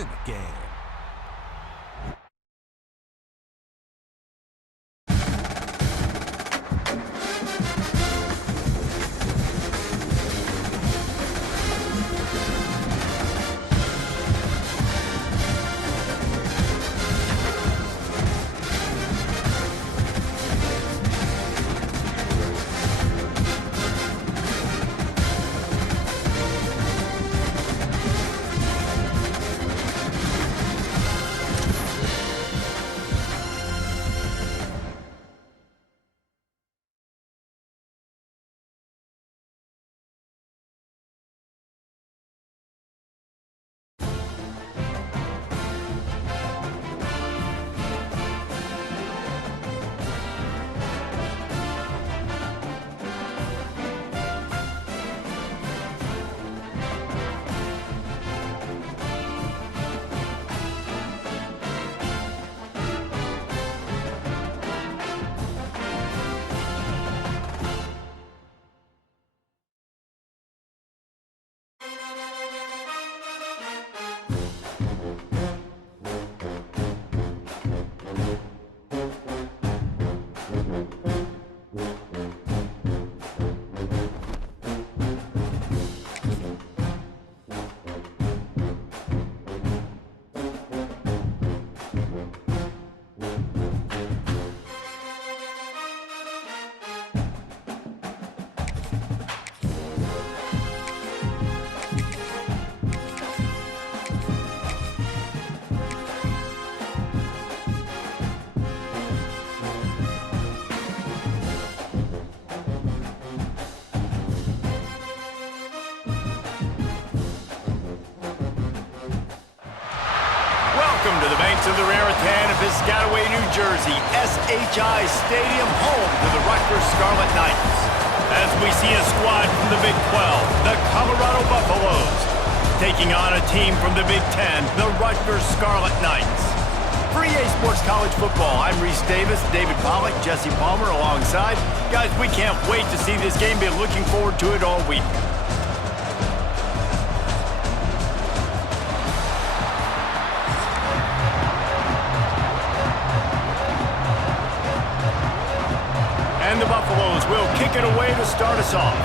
in the game. Welcome to the banks of the Raritan of Piscataway, New Jersey, SHI Stadium, home to the Rutgers Scarlet Knights. As we see a squad from the Big 12, the Colorado Buffaloes, taking on a team from the Big 10, the Rutgers Scarlet Knights. For EA Sports College Football, I'm Reese Davis, David Pollack, Jesse Palmer alongside. Guys, we can't wait to see this game. Been looking forward to it all week. And the Buffaloes will kick it away to start us off.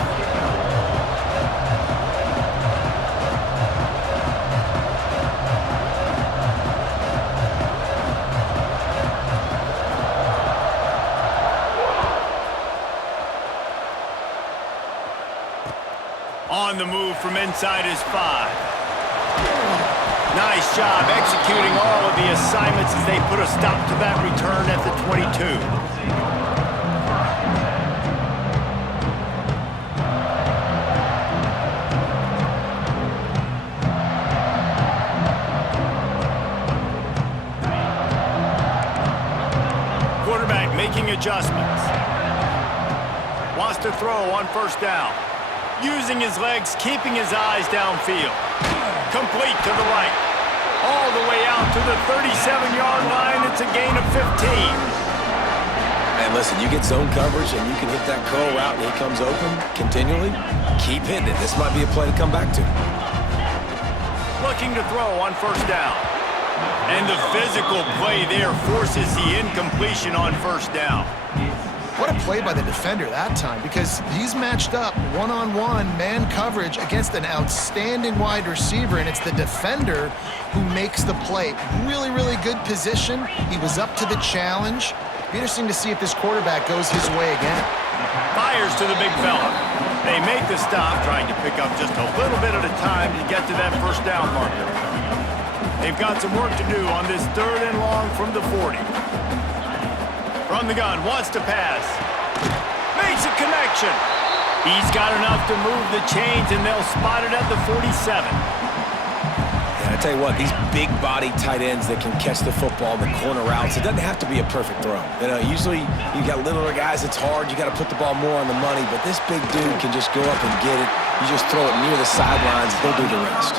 On the move from inside his 5. Nice job executing all of the assignments as they put a stop to that return at the 22. Making adjustments. Wants to throw on first down. Using his legs, keeping his eyes downfield. Complete to the right. All the way out to the 37-yard line. It's a gain of 15. And listen, you get zone coverage and you can hit that curl route and he comes open continually. Keep hitting it. This might be a play to come back to. Looking to throw on first down. And the physical play there forces the incompletion on first down. What a play by the defender that time, because he's matched up one-on-one man coverage against an outstanding wide receiver, and it's the defender who makes the play. Really, really good position. He was up to the challenge. Be interesting to see if this quarterback goes his way again. Fires to the big fella. They make the stop, trying to pick up just a little bit at a time to get to that first down marker. They've got some work to do on this 3rd and long from the 40. From the gun, wants to pass. Makes a connection. He's got enough to move the chains, and they'll spot it at the 47. Yeah, I tell you what, these big body tight ends that can catch the football, the corner routes, it doesn't have to be a perfect throw. You know, usually you got littler guys, it's hard. You got to put the ball more on the money, but this big dude can just go up and get it. You just throw it near the sidelines, he'll do the rest.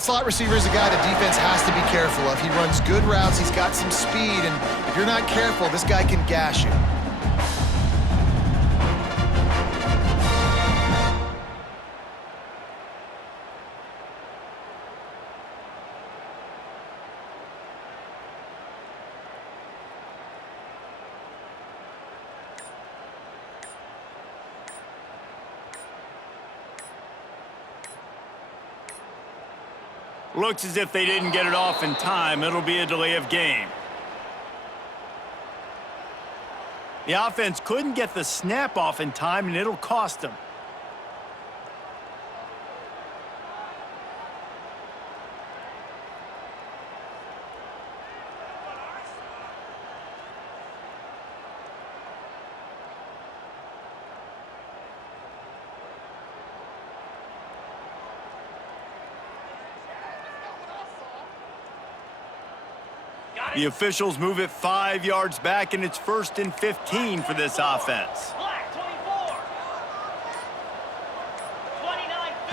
The slot receiver is a guy the defense has to be careful of. He runs good routes, he's got some speed, and if you're not careful, this guy can gash you. Looks as if they didn't get it off in time. It'll be a delay of game. The offense couldn't get the snap off in time, and it'll cost them. The officials move it 5 yards back, and it's 1st and 15 for this offense.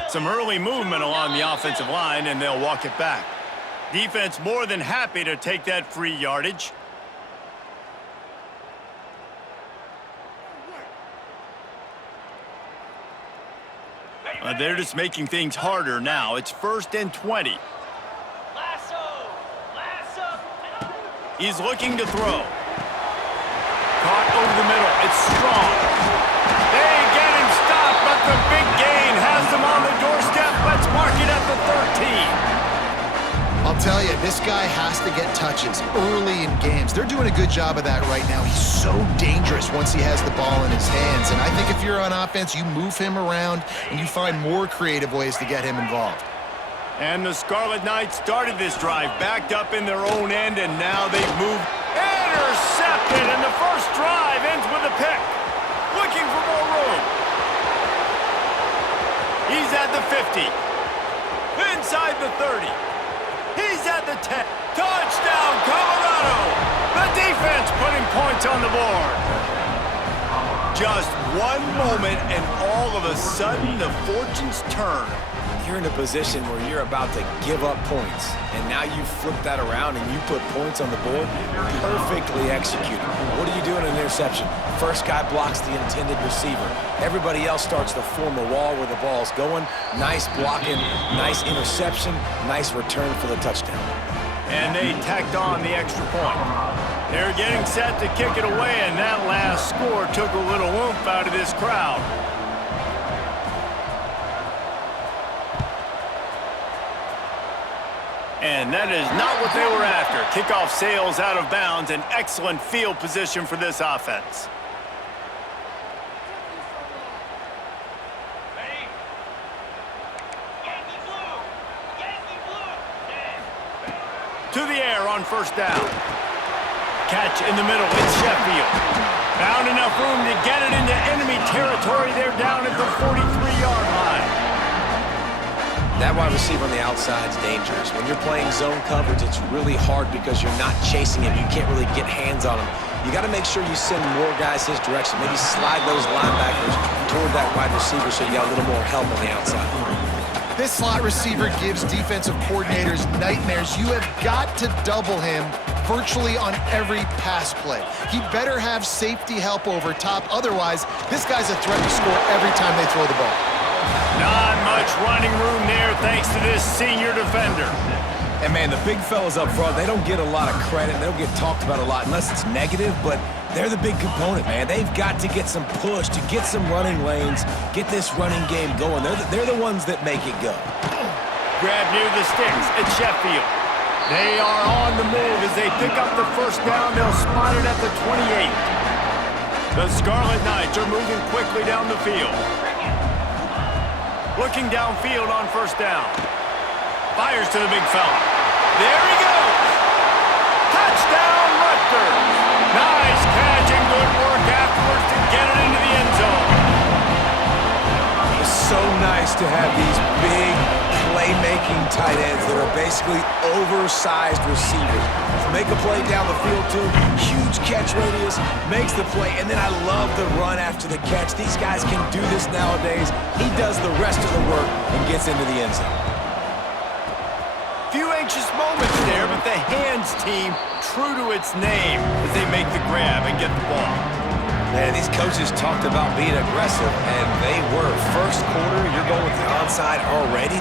Some early movement along the offensive line, and they'll walk it back. Defense more than happy to take that free yardage. They're just making things harder now. It's 1st and 20. He's looking to throw. Caught over the middle. It's strong. They get him stopped, but the big gain has them on the doorstep. Let's mark it at the 13. I'll tell you, this guy has to get touches early in games. They're doing a good job of that right now. He's so dangerous once he has the ball in his hands. And I think if you're on offense, you move him around and you find more creative ways to get him involved. And the Scarlet Knights started this drive backed up in their own end, and now they've moved. Intercepted, and the first drive ends with a pick. Looking for more room. He's at the 50. Inside the 30. He's at the 10. Touchdown, Colorado! The defense putting points on the board. Just one moment, and all of a sudden, the fortunes turn. You're in a position where you're about to give up points, and now you flip that around and you put points on the board. Perfectly executed. What do you do in an interception? First guy blocks the intended receiver. Everybody else starts to form a wall where the ball's going. Nice blocking, nice interception, nice return for the touchdown. And they tacked on the extra point. They're getting set to kick it away, and that last score took a little oomph out of this crowd. And that is not what they were after. Kickoff sails out of bounds, an excellent field position for this offense. To the air on first down. Catch in the middle, it's Sheffield. Found enough room to get it into enemy territory. They're down at the 43-yard line. That wide receiver on the outside is dangerous. When you're playing zone coverage, it's really hard because you're not chasing him. You can't really get hands on him. You got to make sure you send more guys his direction. Maybe slide those linebackers toward that wide receiver so you got a little more help on the outside. This slot receiver gives defensive coordinators nightmares. You have got to double him virtually on every pass play. He better have safety help over top. Otherwise, this guy's a threat to score every time they throw the ball. Not much running room there thanks to this senior defender. And, man, the big fellas up front, they don't get a lot of credit. They don't get talked about a lot unless it's negative, but they're the big component, man. They've got to get some push, to get some running lanes, get this running game going. They're the ones that make it go. Grab near the sticks at Sheffield. They are on the move as they pick up the first down. They'll spot it at the 28. The Scarlet Knights are moving quickly down the field. Looking downfield on first down. Fires to the big fella. There he goes. Touchdown, Rutgers. Nice catch and good work afterwards to get it into the end zone. It's so nice to have these big playmaking tight ends that are basically oversized receivers. Make a play down the field too. Huge catch radius, makes the play, and then I love the run after the catch. These guys can do this nowadays. He does the rest of the work and gets into the end zone. Few anxious moments there, but the hands team true to its name as they make the grab and get the ball. Man, these coaches talked about being aggressive, and they were. First quarter, you're going with the onside already.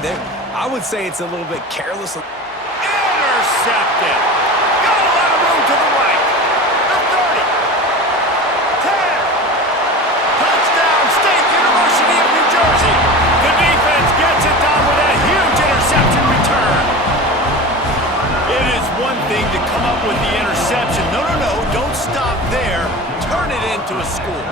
I would say it's a little bit careless. Intercepted. Got a lot of room to the right. The 30. 10. Touchdown, State University of New Jersey. The defense gets it done with a huge interception return. It is one thing to come up with the interception. No, don't stop there. Turn it into a score.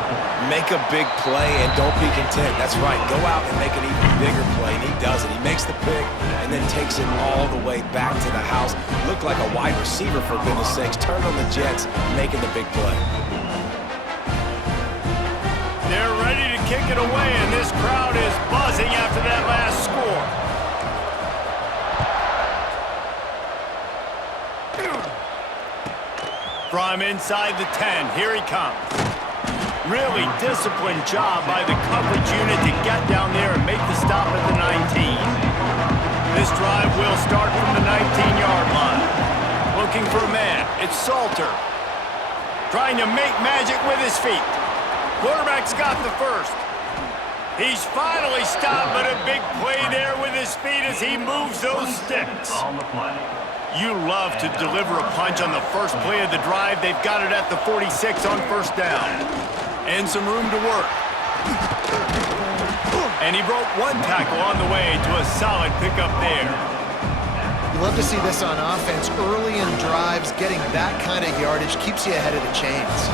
Make a big play and don't be content. That's right. Go out and make an even bigger play, and he does it. He makes the pick and then takes it all the way back to the house. Looked like a wide receiver, for goodness sakes. Turned on the Jets, making the big play. They're ready to kick it away, and this crowd is buzzing after that last score. From inside the 10, here he comes. Really disciplined job by the coverage unit to get down there and make the stop at the 19. This drive will start from the 19-yard line. Looking for a man, it's Salter. Trying to make magic with his feet. Quarterback's got the first. He's finally stopped, but a big play there with his feet as he moves those sticks. You love to deliver a punch on the first play of the drive. They've got it at the 46 on first down. And some room to work. And he broke one tackle on the way to a solid pickup there. You love to see this on offense. Early in drives, getting that kind of yardage keeps you ahead of the chains.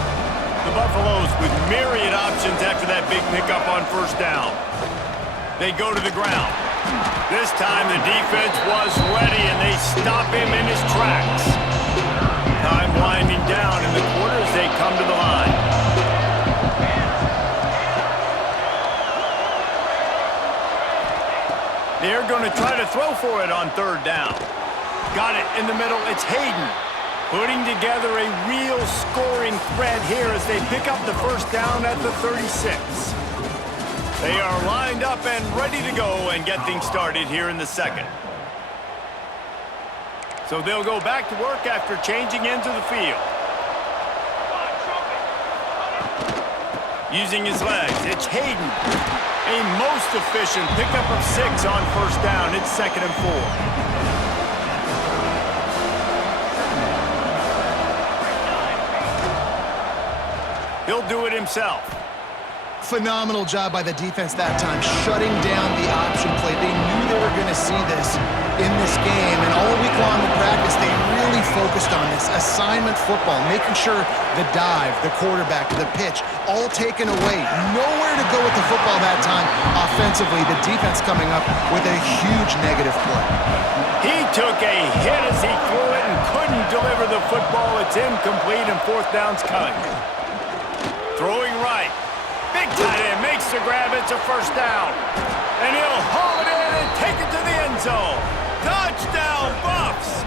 The Buffaloes with myriad options after that big pickup on first down. They go to the ground. This time the defense was ready and they stop him in his tracks. Time winding down in the quarter as they come to the line. They're going to try to throw for it on third down. Got it in the middle. It's Hayden putting together a real scoring threat here as they pick up the first down at the 36. They are lined up and ready to go and get things started here in the second. So they'll go back to work after changing into the field. Using his legs, it's Hayden. A most efficient pickup of 6 on first down. It's 2nd and 4. He'll do it himself. Phenomenal job by the defense that time, shutting down the option play. They knew they were going to see this in this game, and all week long in practice, they really focused on this assignment football, making sure the dive, the quarterback, the pitch, all taken away. Nowhere to go with the football that time. Offensively, the defense coming up with a huge negative play. He took a hit as he threw it and couldn't deliver the football. It's incomplete, and fourth down's coming. Throwing right. Big tight end makes the grab. It's a first down. And he'll haul it in and take it to the end zone. Touchdown, Buffs!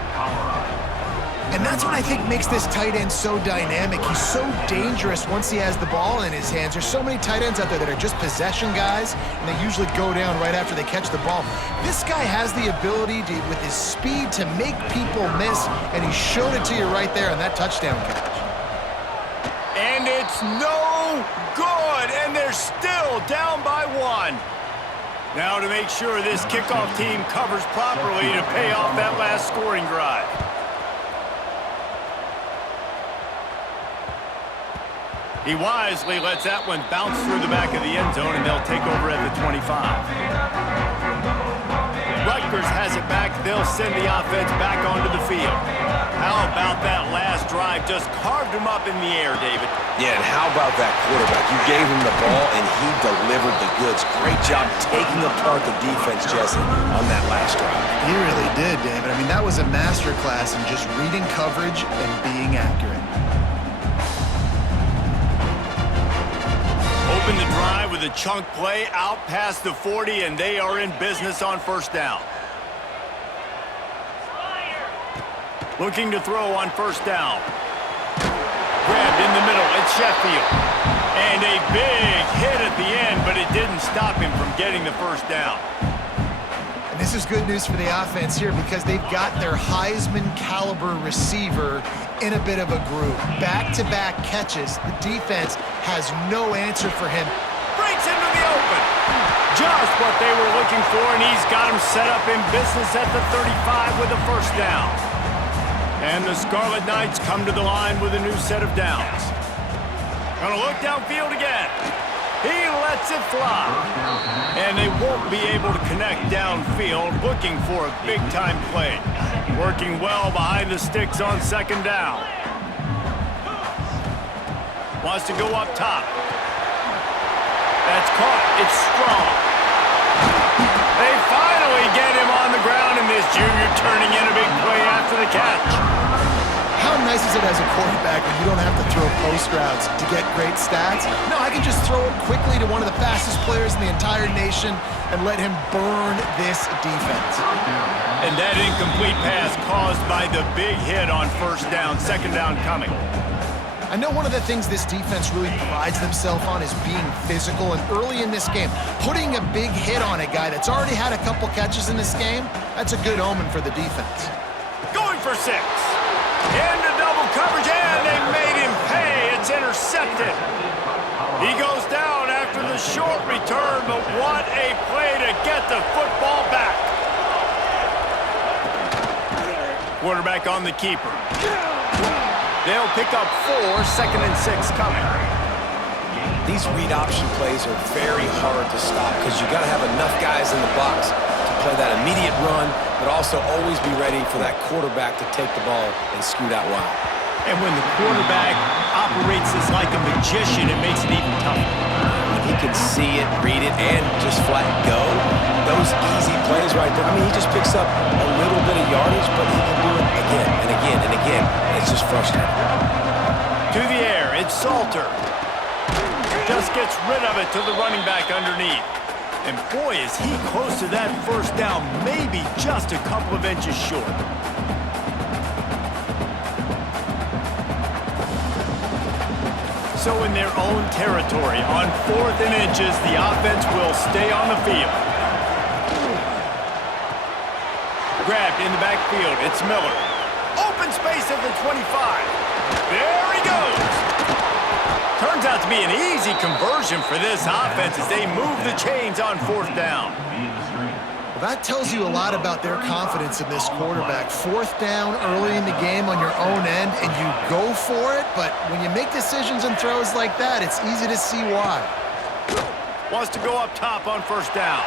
And that's what I think makes this tight end so dynamic. He's so dangerous once he has the ball in his hands. There's so many tight ends out there that are just possession guys, and they usually go down right after they catch the ball. This guy has the ability to, with his speed, to make people miss, and he showed it to you right there on that touchdown catch. And it's no good, and they're still down by 1. Now to make sure this kickoff team covers properly to pay off that last scoring drive. He wisely lets that one bounce through the back of the end zone, and they'll take over at the 25. Rutgers has it back. They'll send the offense back onto the field. How about that last drive? Just carved him up in the air, David. Yeah, and how about that quarterback? You gave him the ball, and he delivered the goods. Great job taking apart the defense, Jesse, on that last drive. He really did, David. I mean, that was a masterclass in just reading coverage and being accurate. Open the drive with a chunk play out past the 40, and they are in business on first down. Looking to throw on first down. Grabbed in the middle, it's Sheffield. And a big hit at the end, but it didn't stop him from getting the first down. And this is good news for the offense here because they've got their Heisman-caliber receiver in a bit of a groove. Back-to-back catches. The defense has no answer for him. Breaks into the open. Just what they were looking for, and he's got him set up in business at the 35 with a first down. And the Scarlet Knights come to the line with a new set of downs. Gonna look downfield again. He lets it fly. And they won't be able to connect downfield, looking for a big-time play. Working well behind the sticks on second down. Wants to go up top. That's caught. It's strong. They finally get him on the ground, and this junior turning in a big play after the catch. How nice is it as a quarterback when you don't have to throw post routes to get great stats? No, I can just throw it quickly to one of the fastest players in the entire nation and let him burn this defense. And that incomplete pass caused by the big hit on first down, second down coming. I know one of the things this defense really prides themselves on is being physical, and early in this game, putting a big hit on a guy that's already had a couple catches in this game, that's a good omen for the defense. Going for 6. Into double coverage, and they made him pay. It's intercepted. He goes down after the short return, but what a play to get the football back. Quarterback on the keeper. They'll pick up 4, second and 6 coming. These read option plays are very hard to stop because you got to have enough guys in the box to play that immediate run, but also always be ready for that quarterback to take the ball and scoot out wide. And when the quarterback operates as like a magician, it makes it even tougher. When he can see it, read it, and just flat go, those easy plays right there. I mean, he just picks up a little bit of yardage, but he can do it again and again and again, and it's just frustrating. To the air, it's Salter. Just gets rid of it to the running back underneath. And boy, is he close to that first down, maybe just a couple of inches short. So in their own territory, on 4th and inches, the offense will stay on the field. Grabbed in the backfield, it's Miller. Open space at the 25. There he goes. Turns out to be an easy conversion for this offense as they move the chains on 4th down. Well, that tells you a lot about their confidence in this quarterback. 4th down early in the game on your own end, and you go for it, but when you make decisions and throws like that, it's easy to see why. Wants to go up top on first down.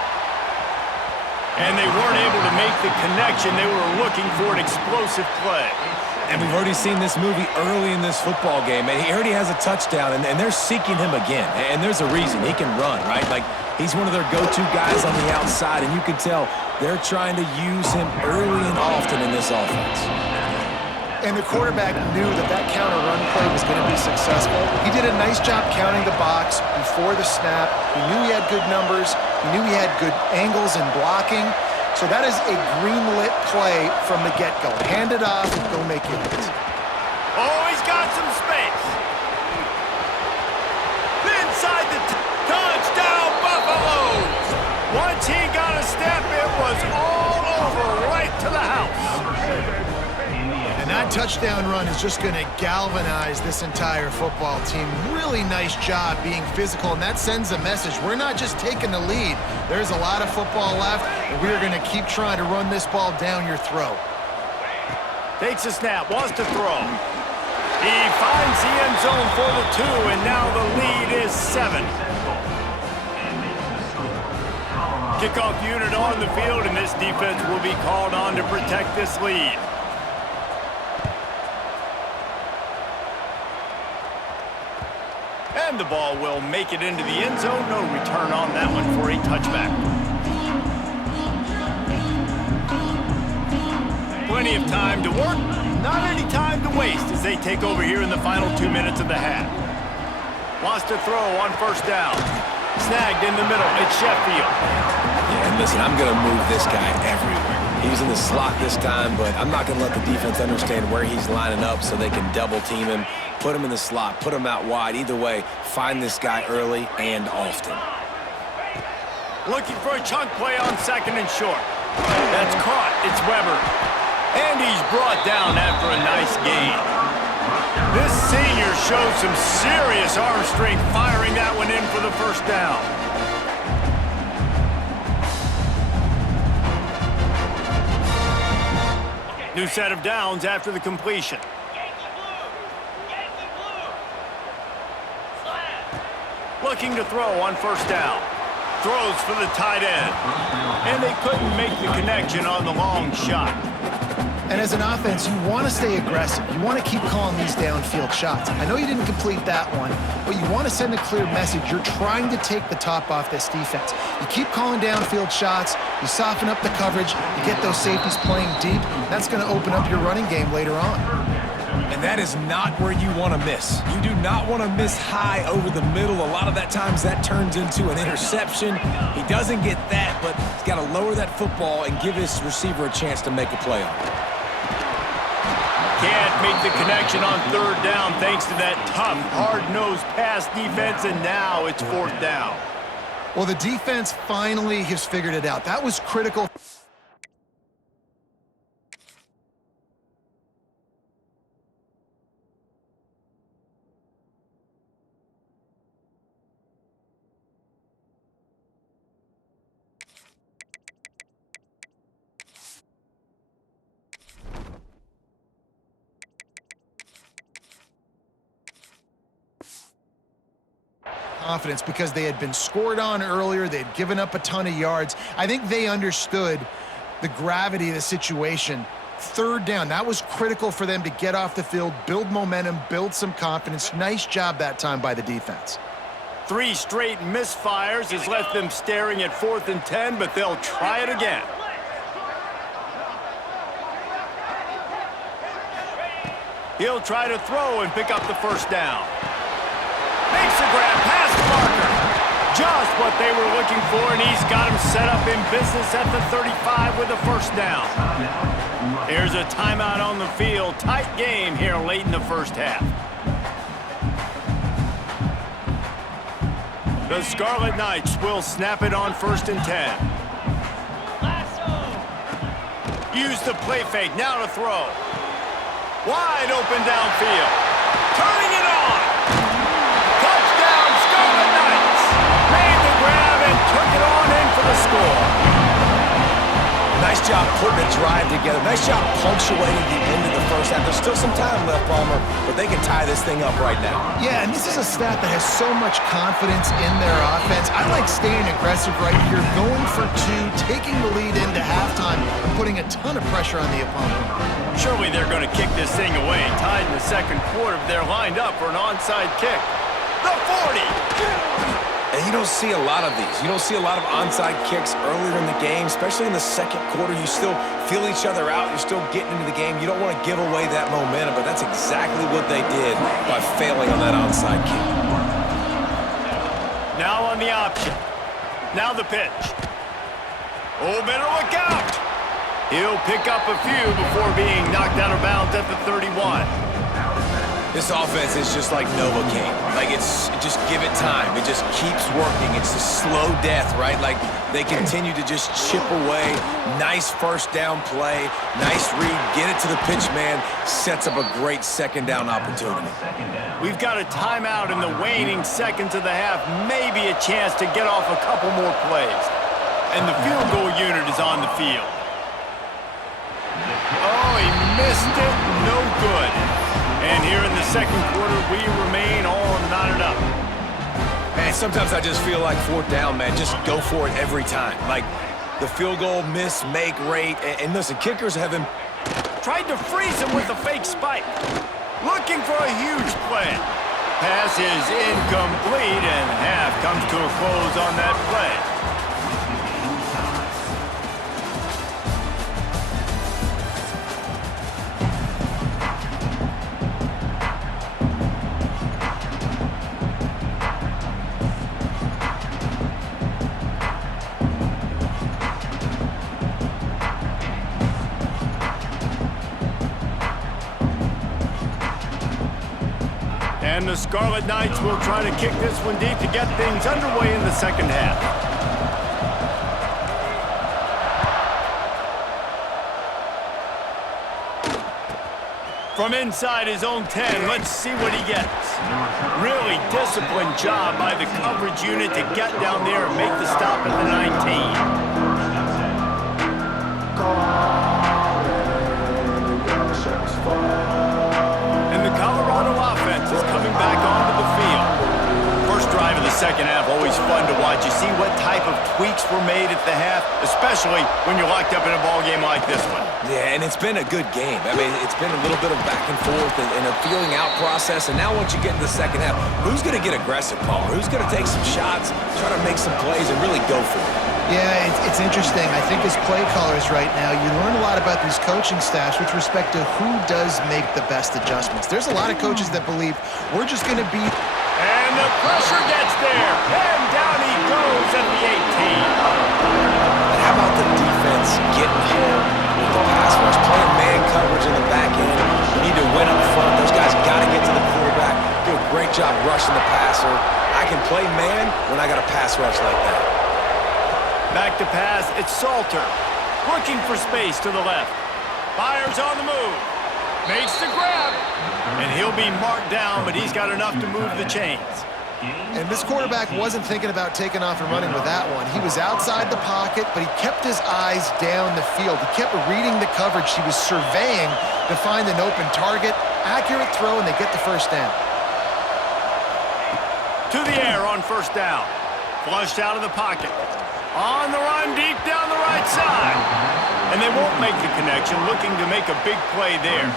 And they weren't able to make the connection. They were looking for an explosive play. And we've already seen this movie early in this football game, and he already has a touchdown, and they're seeking him again. And there's a reason. He can run, right? Like, he's one of their go-to guys on the outside, and you can tell they're trying to use him early and often in this offense. And the quarterback knew that that counter run play was going to be successful. He did a nice job counting the box before the snap. He knew he had good numbers. He knew he had good angles and blocking. So that is a green-lit play from the get-go. Hand it off and go make your hits. Oh, he's got some space. Inside the touchdown, Buffaloes. Once he got a step, it was all over right to the house. And that touchdown run is just going to galvanize this entire football team. Really nice job being physical, and that sends a message. We're not just taking the lead. There's a lot of football left, and we're going to keep trying to run this ball down your throat. Takes a snap, wants to throw. He finds the end zone for the 2, and now the lead is 7. Kickoff unit on the field, and this defense will be called on to protect this lead. And the ball will make it into the end zone. No return on that one for a touchback. Plenty of time to work, not any time to waste as they take over here in the final 2 minutes of the half. Wants to throw on first down. Snagged in the middle. It's Sheffield. Yeah, and listen, I'm going to move this guy everywhere. He's in the slot this time, but I'm not going to let the defense understand where he's lining up so they can double team him, put him in the slot, put him out wide. Either way, find this guy early and often. Looking for a chunk play on second and short. That's caught. It's Weber. And he's brought down after a nice gain. This senior shows some serious arm strength firing that one in for the first down. New set of downs after the completion. Looking to throw on first down. Throws for the tight end. And they couldn't make the connection on the long shot. And as an offense, you want to stay aggressive. You want to keep calling these downfield shots. I know you didn't complete that one, but you want to send a clear message. You're trying to take the top off this defense. You keep calling downfield shots. You soften up the coverage. You get those safeties playing deep. That's going to open up your running game later on. And that is not where you want to miss. You do not want to miss high over the middle. A lot of that times that turns into an interception. He doesn't get that, but he's got to lower that football and give his receiver a chance to make a play on it. Can't make the connection on third down thanks to that tough, hard-nosed pass defense, and now it's fourth down. Well, the defense finally has figured it out. That was critical. Confidence because they had been scored on earlier. They had given up a ton of yards. I think they understood the gravity of the situation. Third down, that was critical for them to get off the field, build momentum, build some confidence. Nice job that time by the defense. 3 straight misfires has left them staring at 4th and 10, but they'll try it again. He'll try to throw and pick up the first down. Makes a grab past Parker. Just what they were looking for, and he's got him set up in business at the 35 with a first down. Here's a timeout on the field. Tight game here late in the first half. The Scarlet Knights will snap it on 1st and 10. Use the play fake, now to throw. Wide open downfield. Turning it on. Touchdown, Scarlet Knights. Made the grab and took it on in for the score. Nice job putting the drive together. Nice job punctuating the end of the first half. There's still some time left, Palmer, but they can tie this thing up right now. Yeah, and this is a staff that has so much confidence in their offense. I like staying aggressive right here, going for 2, taking the lead into halftime, and putting a ton of pressure on the opponent. Surely they're going to kick this thing away. Tied in the second quarter, they're lined up for an onside kick. The 40! And you don't see a lot of these. You don't see a lot of onside kicks earlier in the game, especially in the second quarter. You still feel each other out. You're still getting into the game. You don't want to give away that momentum, but that's exactly what they did by failing on that onside kick. Now on the option. Now the pitch. Oh, better look out! He'll pick up a few before being knocked out of bounds at the 31. This offense is just like Novocaine. Like, just give it time. It just keeps working. It's a slow death, right? Like, they continue to just chip away. Nice first down play. Nice read. Get it to the pitch man. Sets up a great second down opportunity. We've got a timeout in the waning seconds of the half. Maybe a chance to get off a couple more plays. And the field goal unit is on the field. Oh, he missed it. No good. And here in the second quarter, we remain all knotted up. Man, sometimes I just feel like 4th down, man. Just go for it every time. Like, the field goal miss, make rate. And listen, kickers have him. Tried to freeze him with a fake spike. Looking for a huge play. Pass is incomplete, and half comes to a close on that play. And the Scarlet Knights will try to kick this one deep to get things underway in the second half. From inside his own 10, let's see what he gets. Really disciplined job by the coverage unit to get down there and make the stop at the 19. And the Colorado offense is coming back onto the field. First drive of the second half, always fun to watch. You see what type of tweaks were made at the half, especially when you're locked up in a ball game like this one. Yeah, and it's been a good game. I mean, it's been a little bit of back and forth and a feeling out process. And now once you get in the second half, who's going to get aggressive, Palmer? Who's going to take some shots, try to make some plays, and really go for it? Yeah, it's interesting. I think as play callers right now, you learn a lot about these coaching staffs with respect to who does make the best adjustments. There's a lot of coaches that believe we're just going to beat. And the pressure gets there. And down he goes at the 18. And how about the defense getting home with the pass rush, playing man coverage in the back end? You need to win up front. Those guys got to get to the quarterback, do a great job rushing the passer. I can play man when I got a pass rush like that. Back to pass, it's Salter. Looking for space to the left. Fires on the move. Makes the grab. And he'll be marked down, but he's got enough to move the chains. And this quarterback wasn't thinking about taking off and running with that one. He was outside the pocket, but he kept his eyes down the field. He kept reading the coverage. He was surveying to find an open target. Accurate throw, and they get the first down. To the air on first down. Flushed out of the pocket. On the run, deep down the right side. And they won't make the connection, looking to make a big play there.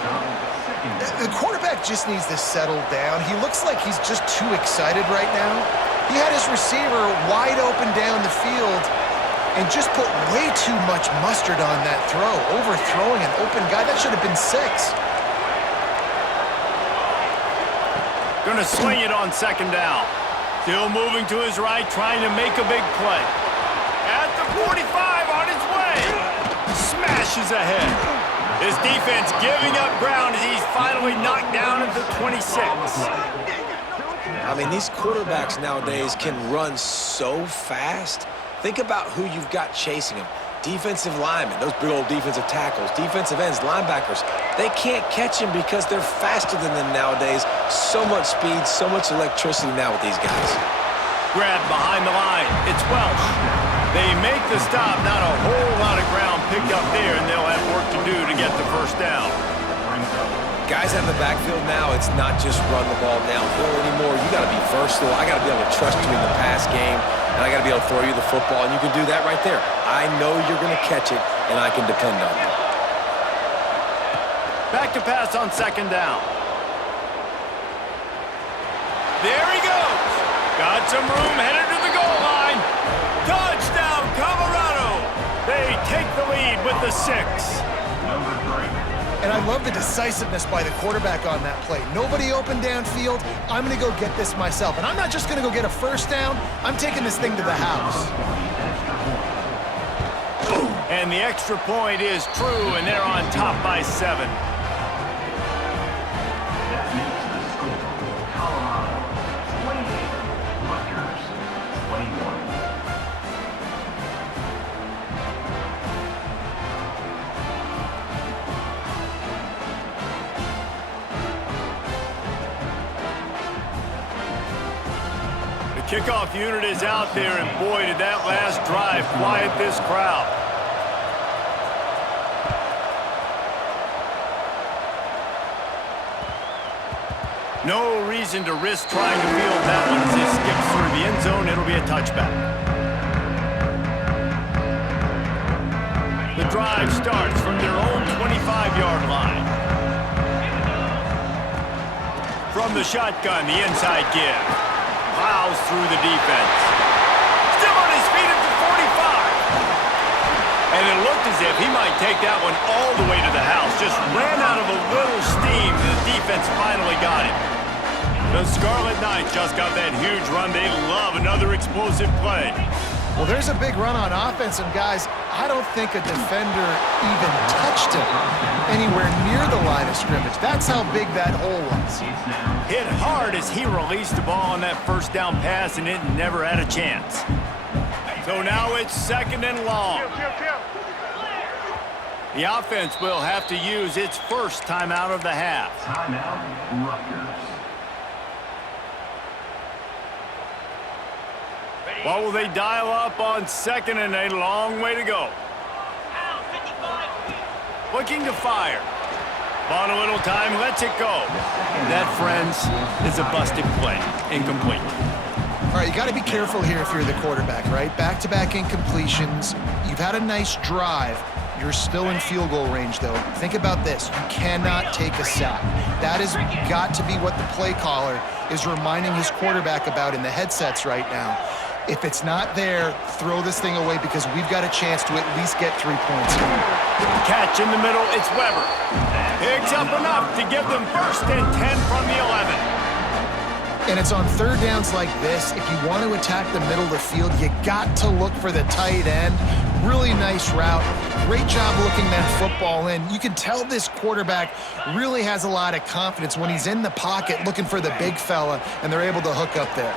The quarterback just needs to settle down. He looks like he's just too excited right now. He had his receiver wide open down the field and just put way too much mustard on that throw, overthrowing an open guy. That should have been 6. Gonna swing it on second down. Still moving to his right, trying to make a big play. At the 45 on his way. Smashes ahead. His defense giving up ground as he's finally knocked down at the 26. I mean, these quarterbacks nowadays can run so fast. Think about who you've got chasing them. Defensive linemen, those big old defensive tackles, defensive ends, linebackers. They can't catch him because they're faster than them nowadays. So much speed, so much electricity now with these guys. Grab behind the line. It's Welsh. They make the stop. Not a whole lot of ground picked up there, and they'll have work to do to get the first down. Guys out in the backfield now, it's not just run the ball downhill anymore. You got to be versatile. I got to be able to trust you in the pass game, and I got to be able to throw you the football, and you can do that right there. I know you're going to catch it, and I can depend on you. Back to pass on second down. There he goes. Got some room, headed to the goal line. Touchdown, Colorado. They take the lead with the 6. And I love the decisiveness by the quarterback on that play. Nobody open downfield. I'm going to go get this myself. And I'm not just going to go get a first down. I'm taking this thing to the house. And the extra point is true, and they're on top by 7. Kickoff unit is out there, and boy, did that last drive quiet this crowd. No reason to risk trying to field that one as it skips through the end zone. It'll be a touchback. The drive starts from their own 25-yard line. From the shotgun, the inside give. Plows through the defense. Still on his feet at the 45. And it looked as if he might take that one all the way to the house. Just ran out of a little steam. The defense finally got him. The Scarlet Knights just got that huge run. They love another explosive play. Well, there's a big run on offense, and guys, I don't think a defender even touched him anywhere near the line of scrimmage. That's how big that hole was. Hit hard as he released the ball on that first down pass, and it never had a chance. So now it's second and long. The offense will have to use its first timeout of the half. Timeout, Rutgers. What will they dial up on second and a long way to go? Looking to fire. On a little time, lets it go. That, friends, is a busted play. Incomplete. All right, you got to be careful here if you're the quarterback, right? Back-to-back incompletions. You've had a nice drive. You're still in field goal range, though. Think about this. You cannot take a sack. That has got to be what the play caller is reminding his quarterback about in the headsets right now. If it's not there, throw this thing away because we've got a chance to at least get 3 points here. Catch in the middle, it's Weber. Picks up enough to give them first and 10 from the 11. And it's on third downs like this. If you want to attack the middle of the field, you got to look for the tight end. Really nice route. Great job looking that football in. You can tell this quarterback really has a lot of confidence when he's in the pocket looking for the big fella, and they're able to hook up there.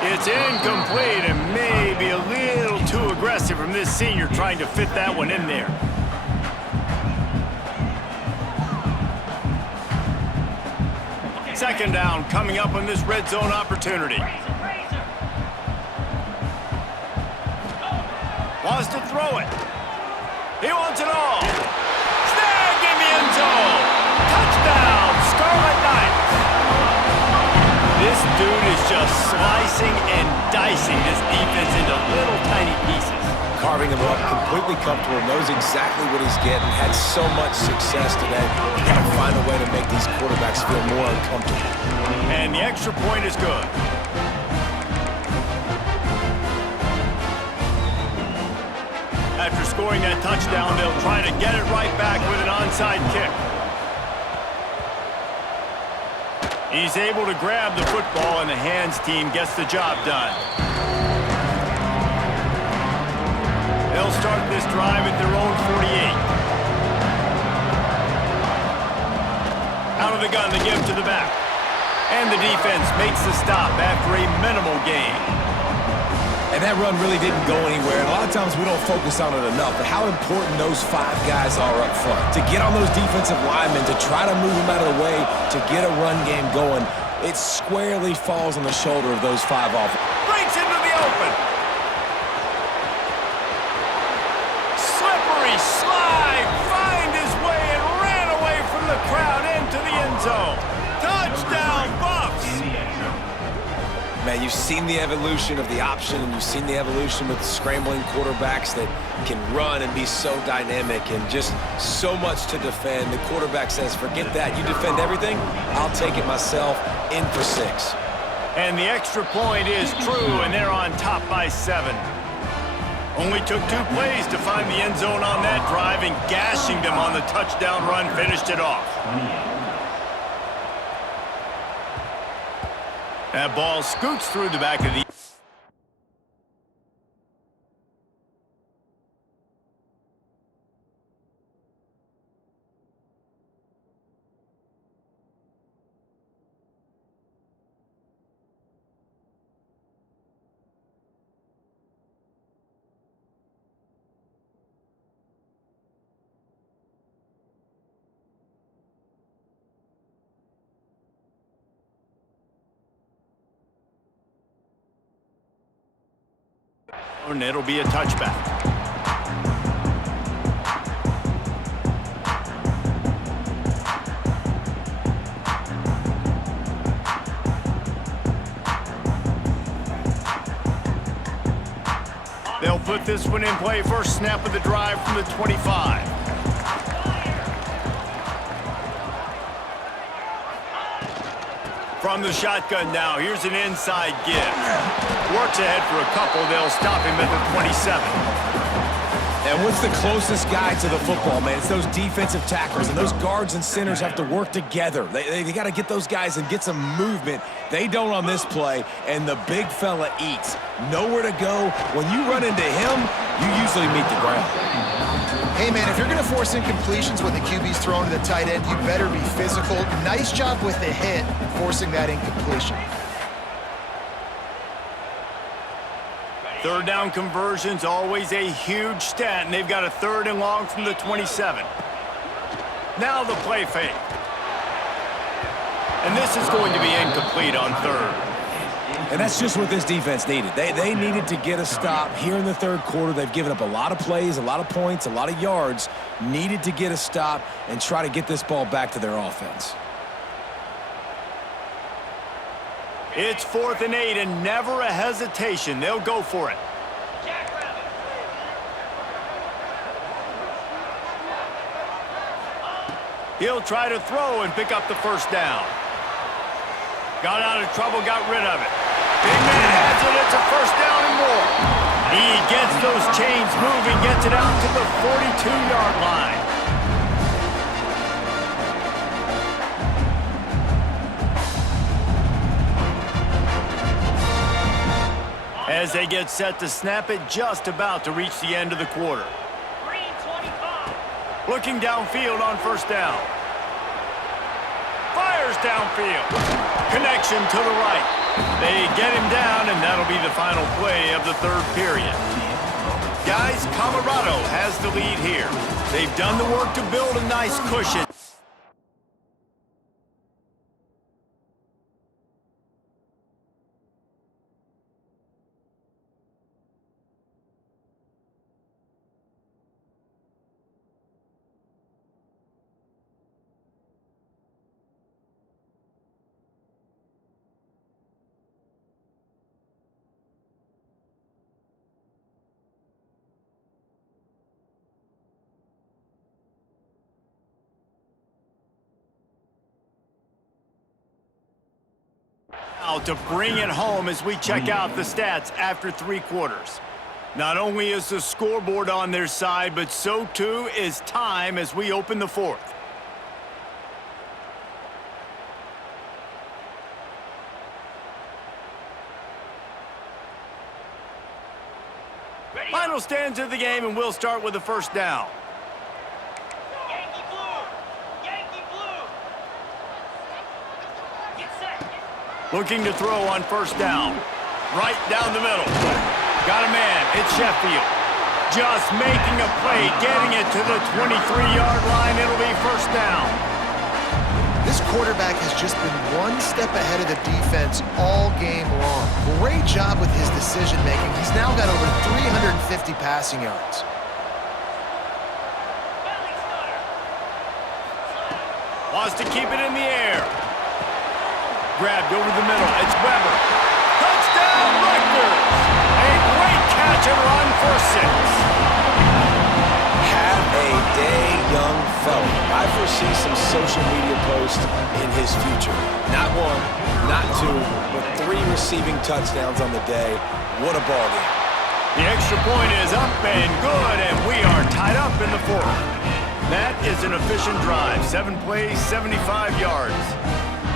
It's incomplete and maybe a little too aggressive from this senior trying to fit that one in there. Second down coming up on this red zone opportunity. Wants to throw it. He wants it all. Snag in the end zone. Touchdown, Scarlet Knights. This dude is just slicing and dicing this defense into little tiny pieces. Carving him up, completely comfortable, knows exactly what he's getting, had so much success today. You got to find a way to make these quarterbacks feel more uncomfortable. And the extra point is good. After scoring that touchdown, they'll try to get it right back with an onside kick. He's able to grab the football, and the hands team gets the job done. They'll start this drive at their own 48. Out of the gun, they give to the back. And the defense makes the stop after a minimal gain. And that run really didn't go anywhere. And a lot of times we don't focus on it enough, but how important those 5 guys are up front. To get on those defensive linemen, to try to move them out of the way, to get a run game going, it squarely falls on the shoulder of those 5 offenses. Breaks into the open. Slippery slide, find his way and ran away from the crowd into the end zone. Touchdown, Buffs! Man, you've seen the evolution of the option, and you've seen the evolution with scrambling quarterbacks that can run and be so dynamic and just so much to defend. The quarterback says, forget that. You defend everything, I'll take it myself. In for 6. And the extra point is true, and they're on top by 7. Only took 2 plays to find the end zone on that drive, and gashing them on the touchdown run finished it off. That ball scoots through the back of the... and it'll be a touchback. They'll put this one in play. First snap of the drive from the 25. From the shotgun now, here's an inside give. Works ahead for a couple. They'll stop him at the 27. And what's the closest guy to the football, man? It's those defensive tackles, and those guards and centers have to work together. They got to get those guys and get some movement. They don't on this play, and the big fella eats. Nowhere to go. When you run into him, you usually meet the ground. Hey, man, if you're going to force incompletions when the QB's thrown to the tight end, you better be physical. Nice job with the hit, forcing that incompletion. Third down conversion's always a huge stat, and they've got a 3rd and long from the 27. Now the play fake. And this is going to be incomplete on 3rd. And that's just what this defense needed. They needed to get a stop here in the 3rd quarter. They've given up a lot of plays, a lot of points, a lot of yards. Needed to get a stop and try to get this ball back to their offense. It's 4th and 8, and never a hesitation. They'll go for it. He'll try to throw and pick up the 1st down. Got out of trouble, got rid of it. Big man has it. It's a 1st down and more. He gets those chains moving, gets it out to the 42-yard line. As they get set to snap it, just about to reach the end of the quarter. Looking downfield on 1st down. Fires downfield. Connection to the right. They get him down, and that'll be the final play of the 3rd period. Guys, Colorado has the lead here. They've done the work to build a nice cushion. To bring it home as we check out the stats after 3 quarters. Not only is the scoreboard on their side, but so too is time as we open the 4th. Final stanza of the game, and we'll start with the 1st down. Looking to throw on 1st down. Right down the middle. Got a man. It's Sheffield. Just making a play, getting it to the 23-yard line. It'll be 1st down. This quarterback has just been one step ahead of the defense all game long. Great job with his decision-making. He's now got over 350 passing yards. Wants to keep it in the air. Grabbed over the middle. It's Weber. Touchdown, Rutgers! A great catch and run for 6. Have a day, young fella. I foresee some social media posts in his future. Not 1, not 2, but 3 receiving touchdowns on the day. What a ball game. The extra point is up and good, and we are tied up in the 4th. That is an efficient drive. 7 plays, 75 yards.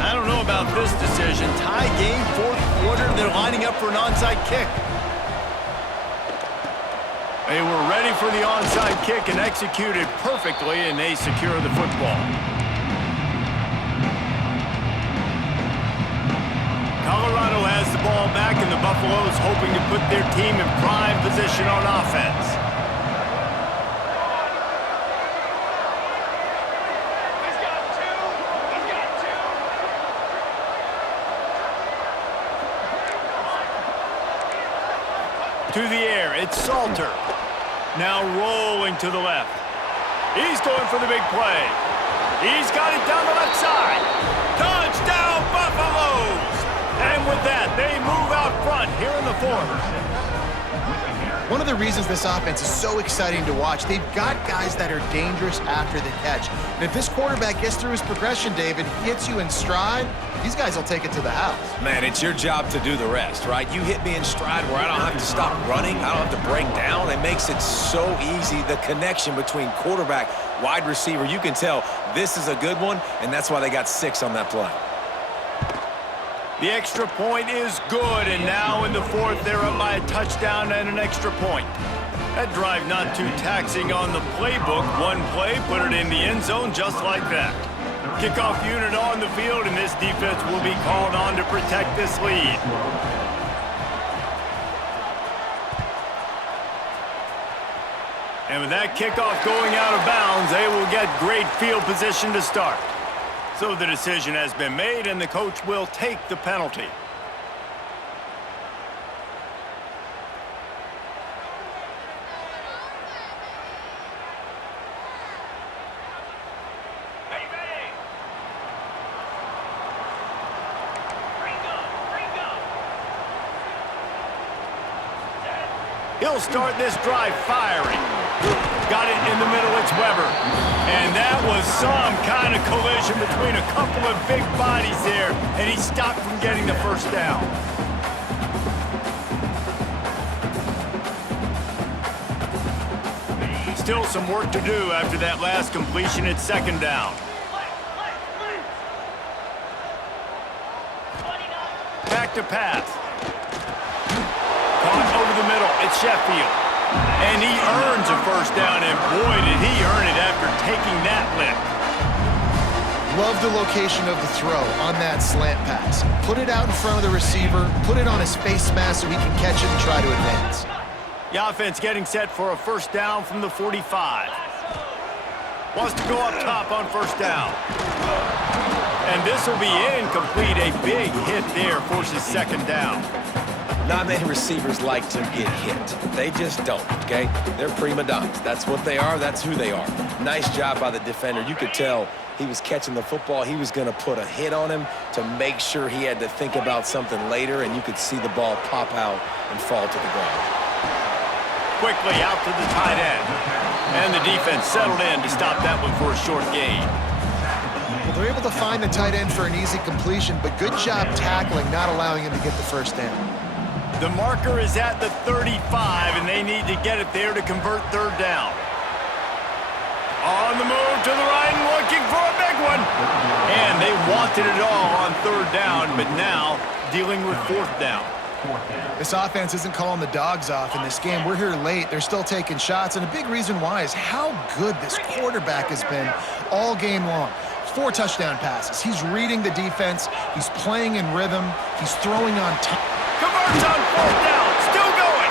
I don't know about this decision. Tie game, 4th quarter. They're lining up for an onside kick. They were ready for the onside kick and executed perfectly, and they secure the football. Colorado has the ball back, and the Buffaloes hoping to put their team in prime position on offense. To the air, it's Salter. Now rolling to the left. He's going for the big play. He's got it down the left side. Touchdown, Buffaloes! And with that, they move out front here in the 4th. One of the reasons this offense is so exciting to watch, they've got guys that are dangerous after the catch. And if this quarterback gets through his progression, David, hits you in stride, these guys will take it to the house. Man, it's your job to do the rest, right? You hit me in stride where I don't have to stop running. I don't have to break down. It makes it so easy, the connection between quarterback, wide receiver. You can tell this is a good one, and that's why they got 6 on that play. The extra point is good, and now in the 4th, they're up by a touchdown and an extra point. That drive not too taxing on the playbook. One play, put it in the end zone just like that. Kickoff unit on the field, and this defense will be called on to protect this lead. And with that kickoff going out of bounds, they will get great field position to start. So the decision has been made, and the coach will take the penalty. He'll start this drive firing. Got it in the middle, it's Weber. And that was some kind of collision between a couple of big bodies there, and he stopped from getting the first down. Still some work to do after that last completion at second down. Back to pass. Caught over the middle, it's Sheffield. And he earns a first down, and boy, did he earn it after taking that lick. Love the location of the throw on that slant pass. Put it out in front of the receiver, put it on his face mask so he can catch it and try to advance. The offense getting set for a first down from the 45. Wants to go up top on first down. And this will be incomplete. A big hit there forces second down. Not many receivers like to get hit. They just don't, okay? They're prima donnas. That's what they are. That's who they are. Nice job by the defender. You could tell he was catching the football. He was going to put a hit on him to make sure he had to think about something later, and you could see the ball pop out and fall to the ground. Quickly out to the tight end. And the defense settled in to stop that one for a short gain. Well, they're able to find the tight end for an easy completion, but good job tackling, not allowing him to get the first down. The marker is at the 35, and they need to get it there to convert third down. On the move to the right and looking for a big one. And they wanted it all on third down, but now dealing with fourth down. This offense isn't calling the dogs off in this game. We're here late. They're still taking shots, and a big reason why is how good this quarterback has been all game long. 4 touchdown passes. He's reading the defense. He's playing in rhythm. He's throwing on time. Converts on fourth down. Still going.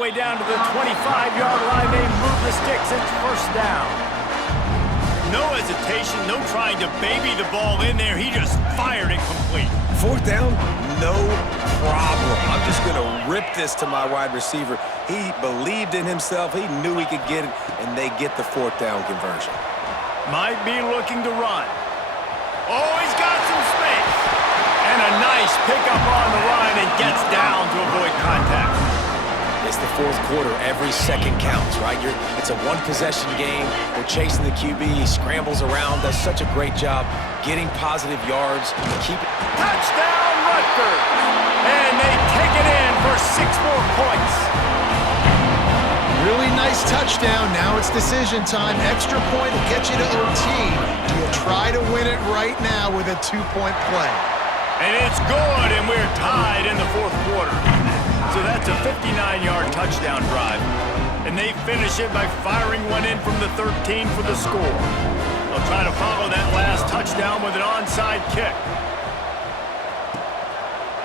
Way down to the 25-yard line, they move the sticks. It's first down. No hesitation, no trying to baby the ball in there. He just fired it complete. Fourth down, no problem. I'm just going to rip this to my wide receiver. He believed in himself. He knew he could get it, and they get the fourth down conversion. Might be looking to run. Oh, he's got some space. And a nice pickup on the run and gets down to avoid contact. It's the fourth quarter. Every second counts, right? It's a one-possession game. We're chasing the QB. He scrambles around, does such a great job getting positive yards. Touchdown, Rutgers! And they take it in for 6 more points. Really nice touchdown. Now it's decision time. Extra point will get you to OT. Do you try to win it right now with a 2-point play? And it's good, and we're tied in the fourth quarter. So that's a 59-yard touchdown drive. And they finish it by firing one in from the 13 for the score. They'll try to follow that last touchdown with an onside kick.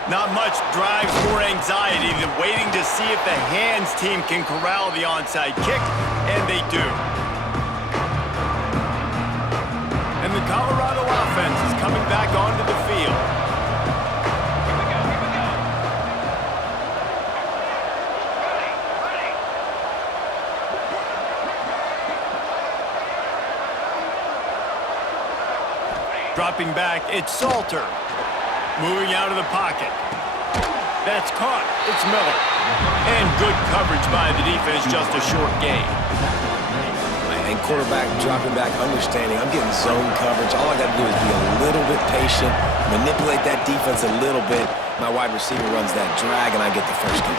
Not much drives more anxiety than waiting to see if the hands team can corral the onside kick, and they do. And the Colorado offense is coming back onto the field. Dropping back, it's Salter. Moving out of the pocket. That's caught. It's Miller. And good coverage by the defense, just a short gain. And quarterback dropping back, understanding I'm getting zone coverage. All I got to do is be a little bit patient, manipulate that defense a little bit. My wide receiver runs that drag, and I get the first down.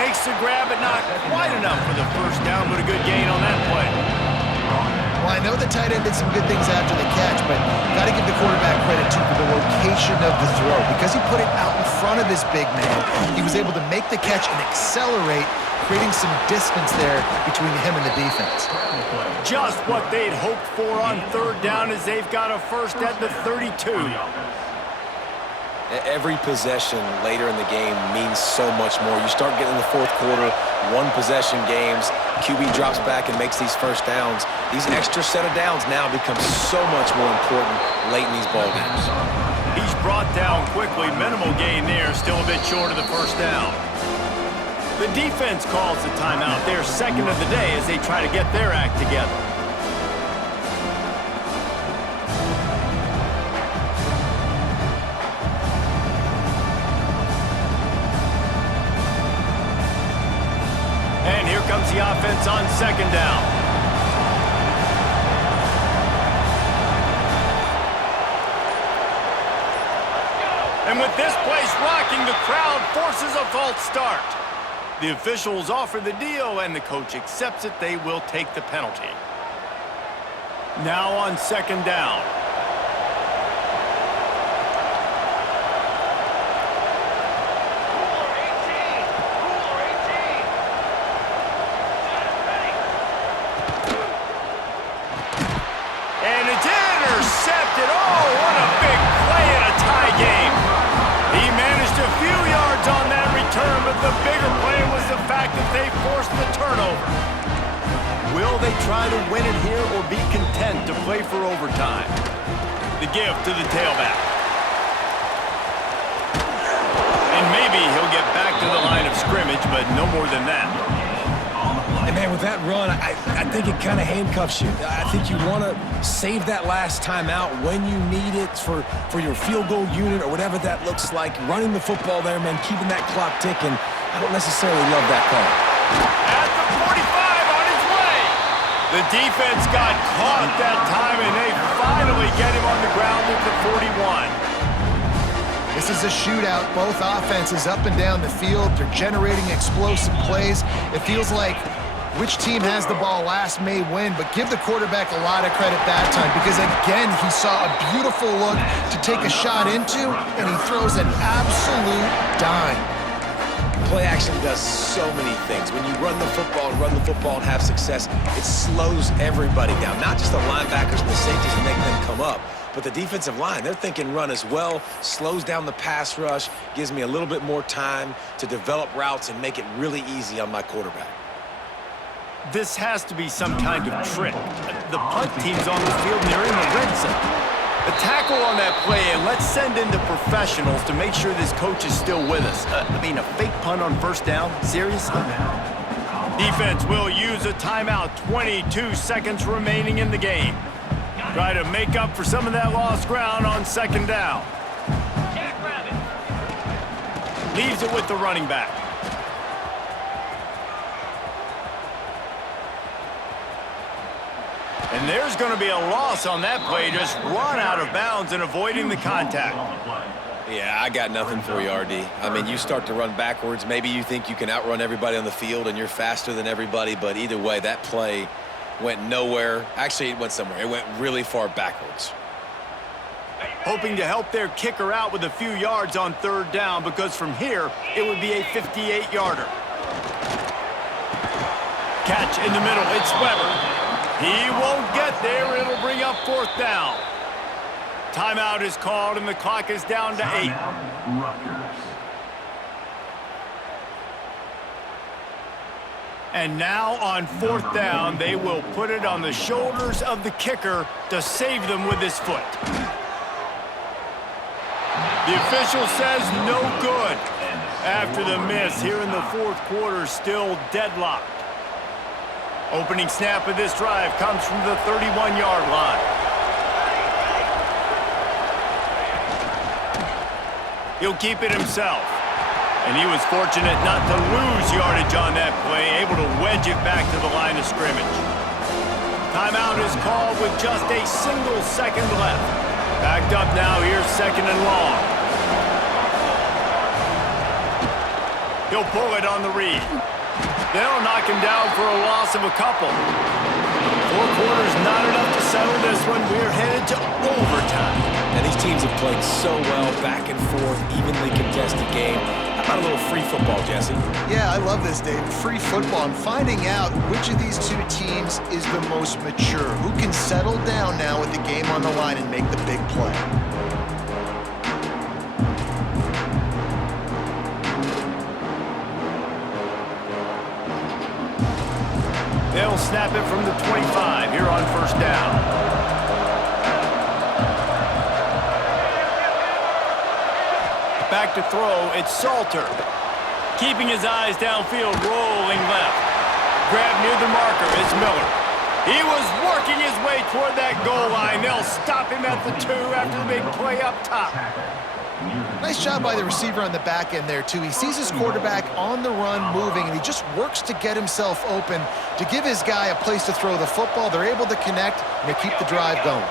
Makes the grab, but not quite enough for the first down, but a good gain on that play. Well, I know the tight end did some good things after the catch, but got to give the quarterback credit, too, for the location of the throw. Because he put it out in front of his big man, he was able to make the catch and accelerate, creating some distance there between him and the defense. Just what they'd hoped for on third down as they've got a first at the 32. Every possession later in the game means so much more. You start getting in the fourth quarter, one-possession games, QB drops back and makes these first downs. These extra set of downs now become so much more important late in these ball games. He's brought down quickly. Minimal gain there, still a bit short of the first down. The defense calls the timeout. Their second of the day as they try to get their act together. And here comes the offense on second down. And with this place rocking, the crowd forces a false start. The officials offer the deal, and the coach accepts it. They will take the penalty. Now on second down. And it's intercepted. Oh, what a big play in a tie game. He managed a few yards on that return, but the bigger play was the fact that they forced the turnover. Will they try to win it here or be content to play for overtime? The give to the tailback. And maybe he'll get back to the line of scrimmage, but no more than that. And, man, with that run, I think it kind of handcuffs you. I think you want to save that last time out when you need it for your field goal unit or whatever that looks like. Running the football there, man, keeping that clock ticking. I don't necessarily love that call. At the 45 on his way. The defense got caught that time, and they finally get him on the ground at the 41. This is a shootout. Both offenses up and down the field. They're generating explosive plays. It feels like which team has the ball last may win, but give the quarterback a lot of credit that time because, again, he saw a beautiful look to take a shot into, and he throws an absolute dime. Play action does so many things. When you run the football and have success, it slows everybody down, not just the linebackers and the safeties and making them come up, but the defensive line. They're thinking run as well, slows down the pass rush, gives me a little bit more time to develop routes and make it really easy on my quarterback. This has to be some kind of trick. The punt team's on the field and they're in the red zone. A tackle on that play, and let's send in the professionals to make sure this coach is still with us. A fake punt on first down? Seriously? Defense will use a timeout. 22 seconds remaining in the game. Try to make up for some of that lost ground on second down. Leaves it with the running back. And there's going to be a loss on that play. Just run out of bounds and avoiding the contact. Yeah, I got nothing for you, RD. I mean, you start to run backwards. Maybe you think you can outrun everybody on the field and you're faster than everybody, but either way, that play went nowhere. Actually, it went somewhere. It went really far backwards. Hoping to help their kicker out with a few yards on third down because from here, it would be a 58-yarder. Catch in the middle. It's Weber. He won't get there. It'll bring up fourth down. Timeout is called, and the clock is down to 8. Rutgers. And now on fourth down, they will put it on the shoulders of the kicker to save them with his foot. The official says no good. After the miss here in the fourth quarter, still deadlocked. Opening snap of this drive comes from the 31-yard line. He'll keep it himself. And he was fortunate not to lose yardage on that play, able to wedge it back to the line of scrimmage. Timeout is called with just a single second left. Backed up now, here's second and long. He'll pull it on the read. They'll knock him down for a loss of a couple. 4 quarters, not enough to settle this one. We're headed to overtime. And these teams have played so well, back and forth, evenly contested game. How about a little free football, Jesse? Yeah, I love this, Dave. Free football and finding out which of these two teams is the most mature. Who can settle down now with the game on the line and make the big play? They'll snap it from the 25 here on first down. Back to throw, it's Salter. Keeping his eyes downfield, rolling left. Grab near the marker, it's Miller. He was working his way toward that goal line. They'll stop him at the 2 after the big play up top. Nice job by the receiver on the back end there, too. He sees his quarterback on the run moving, and he just works to get himself open to give his guy a place to throw the football. They're able to connect, and they keep the drive going.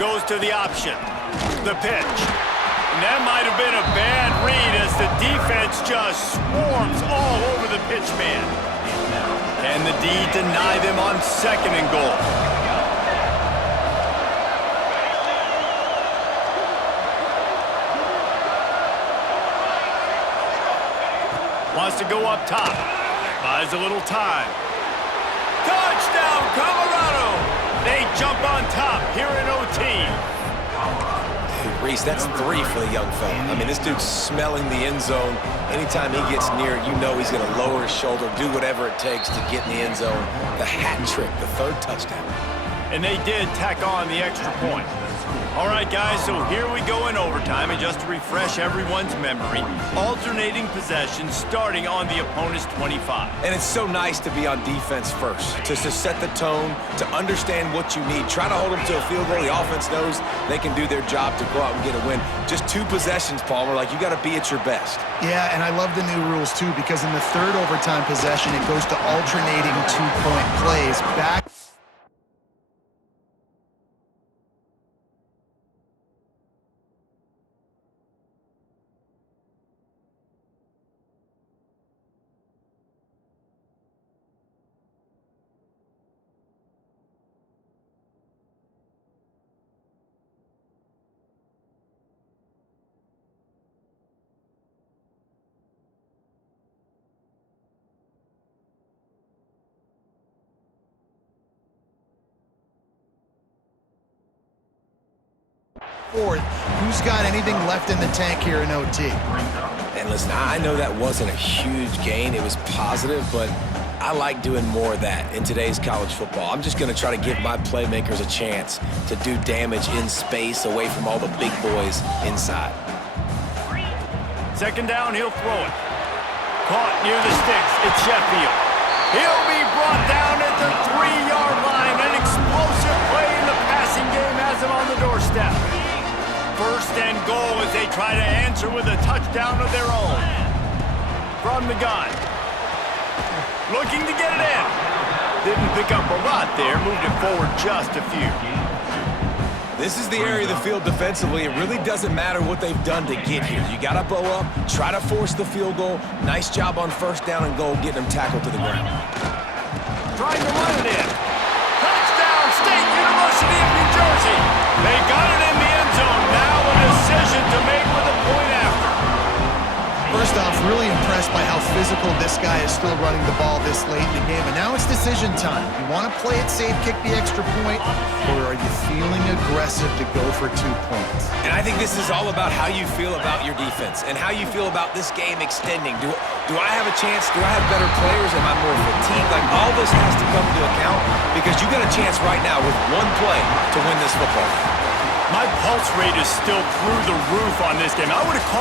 Goes to the option. The pitch. And that might have been a bad read as the defense just swarms all over the pitch man. Can the D deny them on 2nd and goal? Wants to go up top. Buys a little time. Touchdown, Colorado! They jump on top here in OT. Dude, Reese, that's 3 for the young fella. I mean, this dude's smelling the end zone. Anytime he gets near it, you know he's going to lower his shoulder, do whatever it takes to get in the end zone. The hat trick, the 3rd touchdown. And they did tack on the extra point. All right, guys, so here we go in overtime, and just to refresh everyone's memory, alternating possessions starting on the opponent's 25. And it's so nice to be on defense first, to set the tone, to understand what you need. Try to hold them to a field goal. The offense knows they can do their job to go out and get a win. Just 2 possessions, Palmer, like you got to be at your best. Yeah, and I love the new rules, too, because in the 3rd overtime possession, it goes to alternating 2-point plays. Back. Fourth, who's got anything left in the tank here in OT? And listen, I know that wasn't a huge gain. It was positive, but I like doing more of that in today's college football. I'm just going to try to give my playmakers a chance to do damage in space away from all the big boys inside. 2nd down, he'll throw it. Caught near the sticks, it's Sheffield. He'll be brought down at the 3-yard line. An explosive play in the passing game has him on the doorstep. 1st and goal as they try to answer with a touchdown of their own. From the gun. Looking to get it in. Didn't pick up a lot there. Moved it forward just a few. This is the area of the field defensively. It really doesn't matter what they've done to get here. You got to bow up, try to force the field goal. Nice job on 1st down and goal, getting them tackled to the ground. Trying to run it in. Touchdown, State University of New Jersey. They got it in the end zone. Now a decision to make with a point after. First off, really impressed by how physical this guy is still running the ball this late in the game. And now it's decision time. You want to play it safe, kick the extra point, or are you feeling aggressive to go for 2 points? And I think this is all about how you feel about your defense and how you feel about this game extending. Do I have a chance? Do I have better players? Am I more fatigued? Like, all this has to come into account because you got a chance right now with 1 play to win this football game. My pulse rate is still through the roof on this game. I would have called